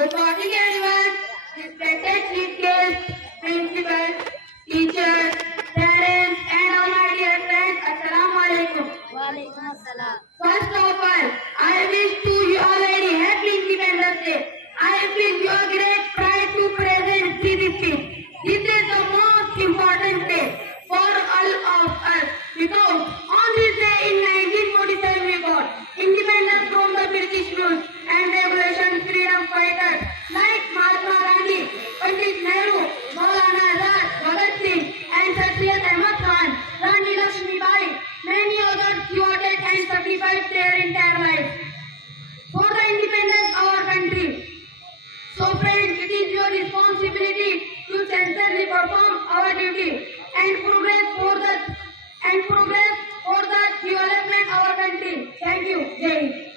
Good morning, everyone. Respected chief guests, principal, teachers, parents, and all my dear friends. Assalamu alaikum. Walaikum assalam. First of all, I wish to you all a very happy Independence Day. I feel your great pride to present this speech. This is the most important day for all of us because on this day in 1947 we got independence from the British rule and regulation freedom fighters like Mahatma Gandhi, Pandit Nehru, Maulana Azad, Bhagat Singh and Shakhsiyat Ahmad Khan, Rani Lakshmi Bai, many others devoted and sacrificed their entire lives for the independence of our country. So friends, it is your responsibility to sincerely perform our duty and progress for the development of our country. Thank you. Jai Hind.